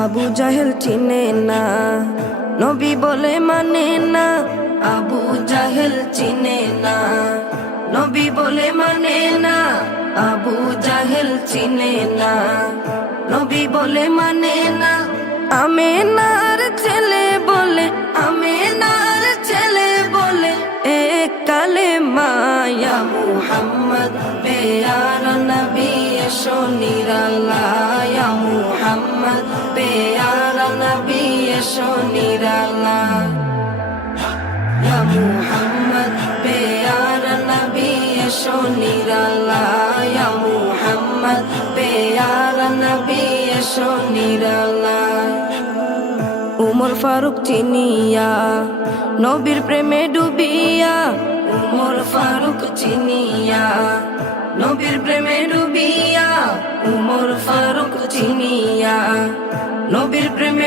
আবু জাহেল চিনে না, নবী বলে মানে না, আবু জাহেল চিনে না, নবী বলে মানে না, আবু জাহেল চিনে না, নবী বলে মানে না। আমেনার ছেলে বলে, আমেনার ছেলে বলে, এ কালে মায়া মুহাম্মদ পেয়ার নবী নিরালায়া মুহাম্মদ, পেয়ার নবী, এসো নিরালা। মুহাম্মদ, পেয়ার নবী, এসো নিরালায়া মুহাম্মদ, পেয়ার নবী, এসো নিরালা। উমর ফারুক চিনিয়া, নবীর প্রেমে ডুবিয়া। উমর ফারুক চিনিয়া, নবীর প্রেমে ডুবিয়া। নবীর প্রেমে